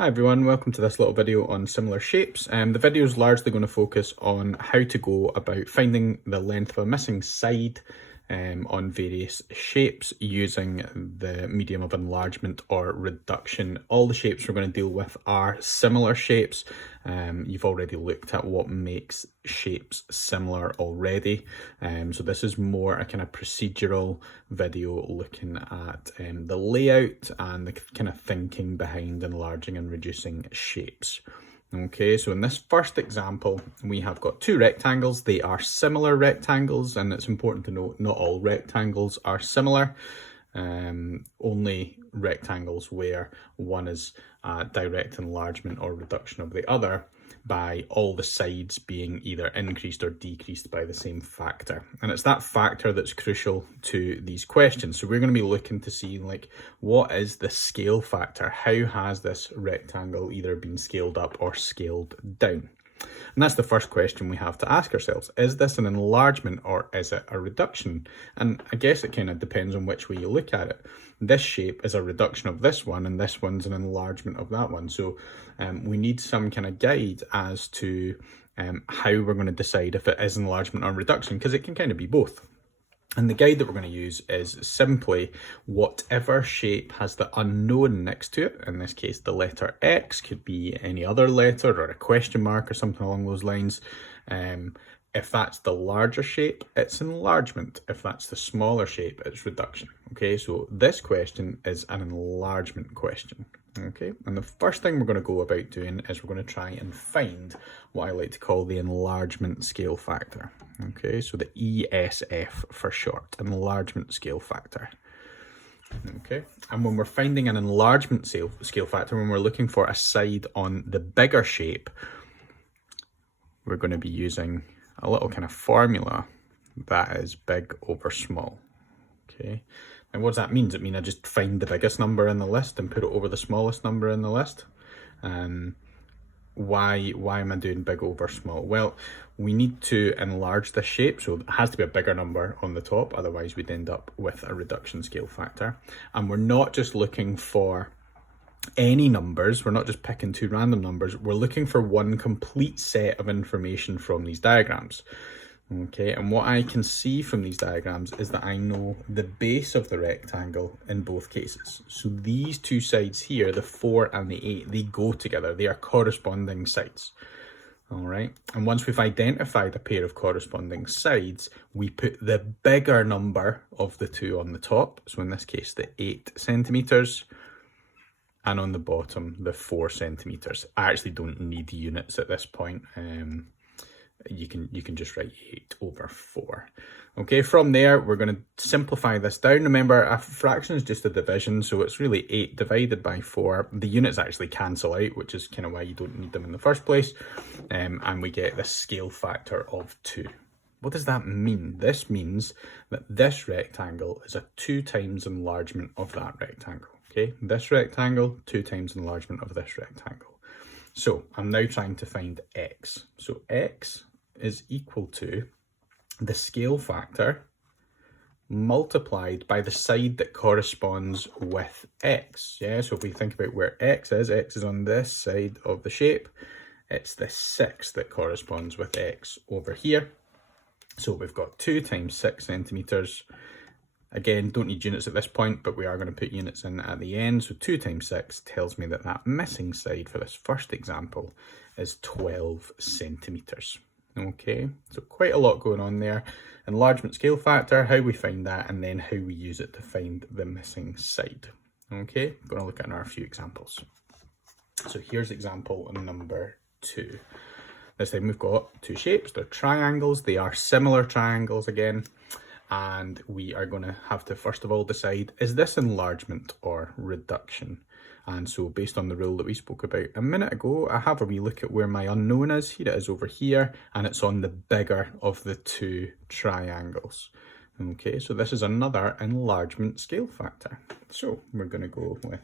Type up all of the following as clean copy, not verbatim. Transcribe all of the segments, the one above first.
Hi everyone, welcome to this little video on similar shapes. The video is largely going to focus on how to go about finding the length of a missing side on various shapes using the medium of enlargement or reduction. All the shapes we're going to deal with are similar shapes. You've already looked at what makes shapes similar already. So this is more a kind of procedural video looking at the layout and the kind of thinking behind enlarging and reducing shapes. Okay, so in this first example, we have got two rectangles. They are similar rectangles, and it's important to note not all rectangles are similar. Only rectangles where one is direct enlargement or reduction of the other by all the sides being either increased or decreased by the same factor. And it's that factor that's crucial to these questions. So we're going to be looking to see, like, what is the scale factor? How has this rectangle either been scaled up or scaled down? And that's the first question we have to ask ourselves. Is this an enlargement or is it a reduction? And I guess it kind of depends on which way you look at it. This shape is a reduction of this one, and this one's an enlargement of that one. So we need some kind of guide as to how we're going to decide if it is enlargement or reduction, because it can kind of be both. And the guide that we're going to use is simply whatever shape has the unknown next to it. In this case, the letter X, could be any other letter or a question mark or something along those lines. If that's the larger shape, it's enlargement. If that's the smaller shape, it's reduction. Okay, so this question is an enlargement question. Okay, and the first thing we're going to go about doing is we're going to try and find what I like to call the enlargement scale factor. Okay, so the ESF for short, enlargement scale factor. Okay, and when we're finding an enlargement scale factor, when we're looking for a side on the bigger shape, we're going to be using a little kind of formula that is big over small. Okay, and what does that mean? Does it mean I just find the biggest number in the list and put it over the smallest number in the list? Why am I doing big over small? Well, we need to enlarge this shape, so it has to be a bigger number on the top, otherwise we'd end up with a reduction scale factor. And we're not just looking for any numbers, we're not just picking two random numbers, we're looking for one complete set of information from these diagrams. Okay, and what I can see from these diagrams is that I know the base of the rectangle in both cases. So these two sides here, the 4 and the 8, they go together. They are corresponding sides. All right, and once we've identified a pair of corresponding sides, we put the bigger number of the two on the top. So in this case, the 8 centimeters, and on the bottom, the 4 centimeters. I actually don't need units at this point. You can just write 8 over 4. Okay, from there, we're going to simplify this down. Remember, a fraction is just a division, so it's really 8 divided by 4. The units actually cancel out, which is kind of why you don't need them in the first place. And we get the scale factor of 2. What does that mean? This means that this rectangle is a 2 times enlargement of that rectangle. Okay, this rectangle, 2 times enlargement of this rectangle. So I'm now trying to find X. So X is equal to the scale factor multiplied by the side that corresponds with X. Yeah, so if we think about where X is on this side of the shape. It's the 6 that corresponds with X over here. So we've got 2 times 6 centimeters. Again, don't need units at this point, but we are going to put units in at the end. So 2 times 6 tells me that that missing side for this first example is 12 centimeters. Okay, so quite a lot going on there. Enlargement scale factor, how we find that, and then how we use it to find the missing side. Okay, I'm going to look at our few examples. So here's example number 2. This time we've got two shapes. They're triangles. They are similar triangles again. And we are going to have to first of all decide, is this enlargement or reduction? And so based on the rule that we spoke about a minute ago, I have a wee look at where my unknown is. Here it is over here, and it's on the bigger of the two triangles. Okay, so this is another enlargement scale factor. So we're going to go with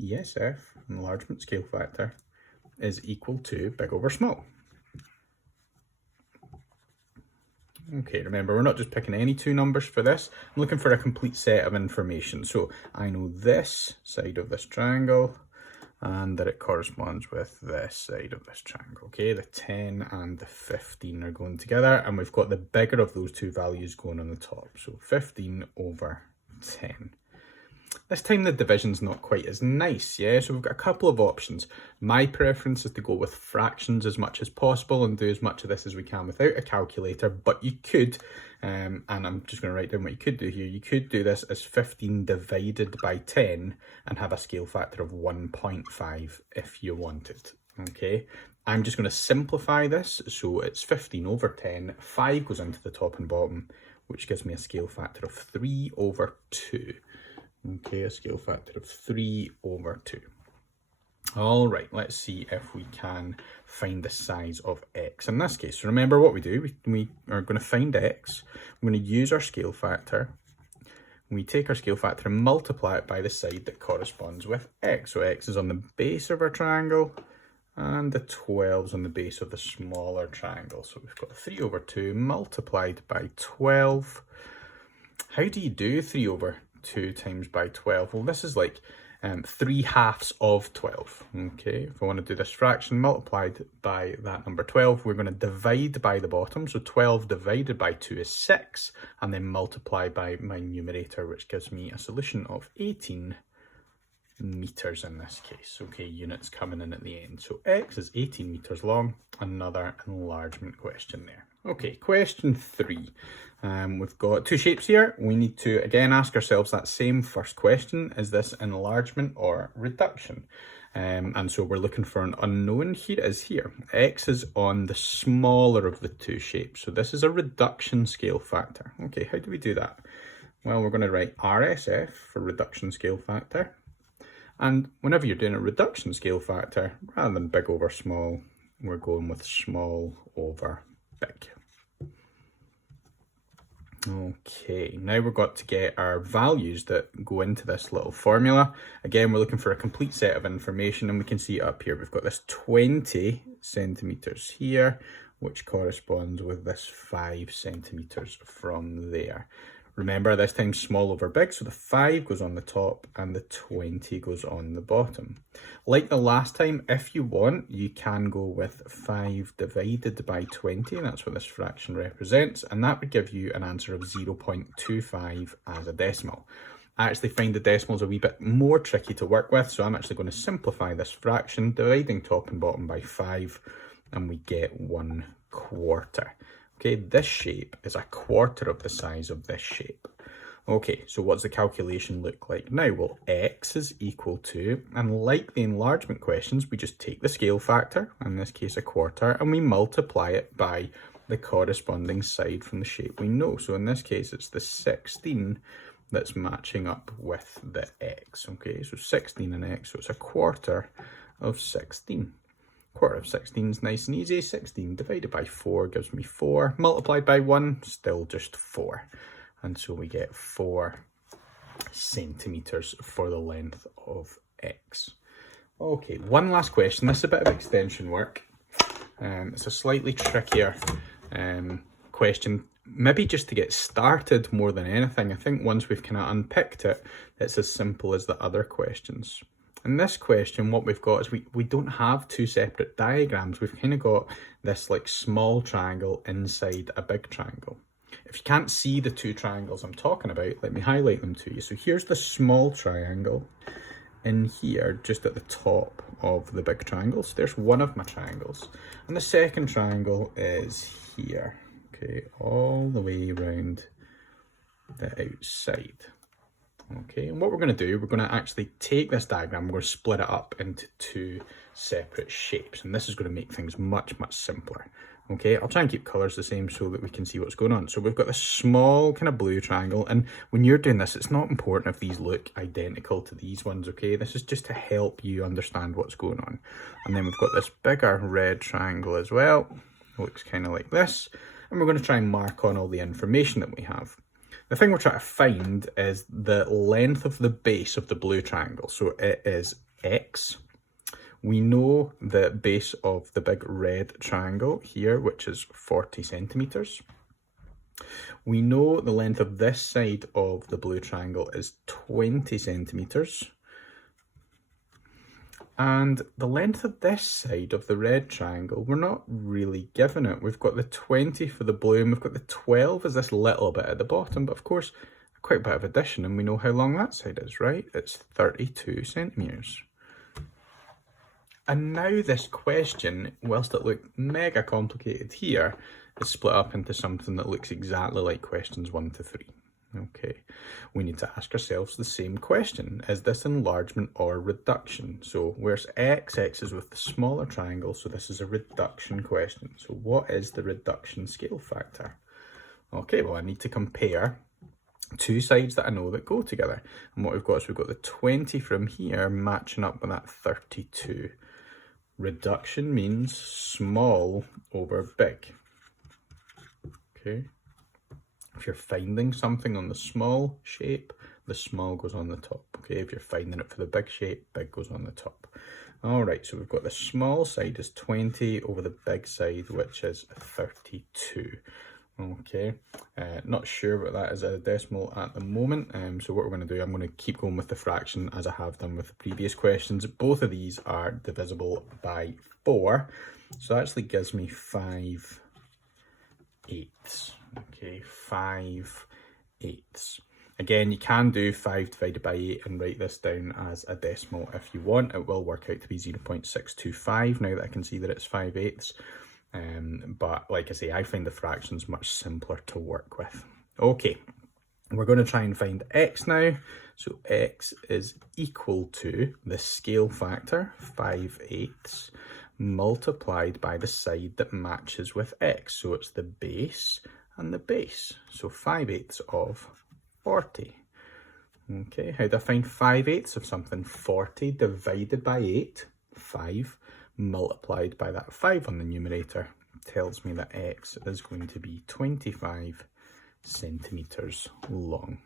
ESF, enlargement scale factor, is equal to big over small. Okay, remember, we're not just picking any two numbers for this. I'm looking for a complete set of information. So I know this side of this triangle, and that it corresponds with this side of this triangle. Okay, the 10 and the 15 are going together, and we've got the bigger of those two values going on the top. So 15 over 10. This time the division's not quite as nice, yeah? So we've got a couple of options. My preference is to go with fractions as much as possible and do as much of this as we can without a calculator, but you could, and I'm just going to write down what you could do here. You could do this as 15 divided by 10 and have a scale factor of 1.5 if you wanted, okay? I'm just going to simplify this, so it's 15 over 10, 5 goes into the top and bottom, which gives me a scale factor of 3 over 2. Okay, a scale factor of 3 over 2. All right, let's see if we can find the size of x in this case. So remember what we do, we are going to find x, we're going to use our scale factor, we take our scale factor and multiply it by the side that corresponds with x. So x is on the base of our triangle, and the 12 is on the base of the smaller triangle. So we've got 3 over 2 multiplied by 12. How do you do 3 over 2 times by 12? Well, this is like 3/2 of 12. Okay, if I want to do this fraction multiplied by that number 12, we're going to divide by the bottom. So 12 divided by 2 is 6, and then multiply by my numerator, which gives me a solution of 18 meters in this case. Okay, units coming in at the end. So x is 18 meters long. Another enlargement question there. Okay, question 3. We've got two shapes here. We need to again ask ourselves that same first question: is this enlargement or reduction? And so we're looking for an unknown. Here it is here. X is on the smaller of the two shapes. So this is a reduction scale factor. Okay, how do we do that? Well, we're going to write RSF for reduction scale factor. And whenever you're doing a reduction scale factor, rather than big over small, we're going with small over big. Okay, now we've got to get our values that go into this little formula. Again, we're looking for a complete set of information, and we can see it up here. We've got this 20 centimeters here, which corresponds with this 5 centimeters from there. Remember, this time small over big, so the 5 goes on the top and the 20 goes on the bottom. Like the last time, if you want, you can go with 5 divided by 20, and that's what this fraction represents, and that would give you an answer of 0.25 as a decimal. I actually find the decimals a wee bit more tricky to work with, so I'm actually going to simplify this fraction, dividing top and bottom by 5, and we get 1/4. Okay, this shape is a quarter of the size of this shape. Okay, so what's the calculation look like now? Well, x is equal to, and like the enlargement questions, we just take the scale factor, in this case a quarter, and we multiply it by the corresponding side from the shape we know. So in this case, it's the 16 that's matching up with the x. Okay, so 16 and x, so it's a quarter of 16. Quarter of 16 is nice and easy. 16 divided by 4 gives me 4. Multiplied by 1, still just 4. And so we get 4 centimeters for the length of x. Okay, one last question. This is a bit of extension work. It's a slightly trickier question, maybe just to get started more than anything. I think once we've kind of unpicked it, it's as simple as the other questions. In this question, what we've got is we don't have two separate diagrams. We've kind of got this like small triangle inside a big triangle. If you can't see the two triangles I'm talking about, let me highlight them to you. So here's the small triangle in here, just at the top of the big triangle. So there's one of my triangles. And the second triangle is here, okay, all the way around the outside. Okay, and what we're going to do, we're going to actually take this diagram, we're going to split it up into two separate shapes, and this is going to make things much simpler. Okay, I'll try and keep colours the same so that we can see what's going on. So we've got this small kind of blue triangle, and when you're doing this, it's not important if these look identical to these ones, okay? This is just to help you understand what's going on. And then we've got this bigger red triangle as well, it looks kind of like this, and we're going to try and mark on all the information that we have. The thing we're trying to find is the length of the base of the blue triangle. So it is x. We know the base of the big red triangle here, which is 40 centimeters. We know the length of this side of the blue triangle is 20 centimeters. And the length of this side of the red triangle, we're not really given it. We've got the 20 for the blue and we've got the 12 as this little bit at the bottom, but of course, quite a bit of addition, and we know how long that side is, right? It's 32 centimetres. And now this question, whilst it looked mega complicated here, is split up into something that looks exactly like questions 1 to 3. Okay, we need to ask ourselves the same question. Is this enlargement or reduction? So where's x? X is with the smaller triangle, so this is a reduction question. So what is the reduction scale factor? Okay, well I need to compare two sides that I know that go together. And what we've got is we've got the 20 from here matching up with that 32. Reduction means small over big. Okay. If you're finding something on the small shape, the small goes on the top. Okay, if you're finding it for the big shape, big goes on the top. All right, so we've got the small side is 20 over the big side, which is 32. Okay, not sure what that is a decimal at the moment. So what we're going to do, I'm going to keep going with the fraction as I have done with the previous questions. Both of these are divisible by 4. So that actually gives me 5/8. Okay, 5/8. Again, you can do 5 divided by 8 and write this down as a decimal if you want. It will work out to be 0.625 now that I can see that it's 5/8. But like I say, I find the fractions much simpler to work with. Okay, we're going to try and find x now. So x is equal to the scale factor, 5/8, multiplied by the side that matches with x. So it's the base and the base. So 5/8 of 40. Okay, how do I find 5/8 of something? 40 divided by 8, 5, multiplied by that 5 on the numerator tells me that x is going to be 25 centimetres long.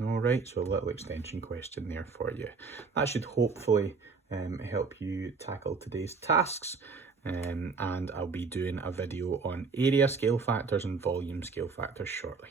All right, so a little extension question there for you. That should hopefully help you tackle today's tasks. And I'll be doing a video on area scale factors and volume scale factors shortly.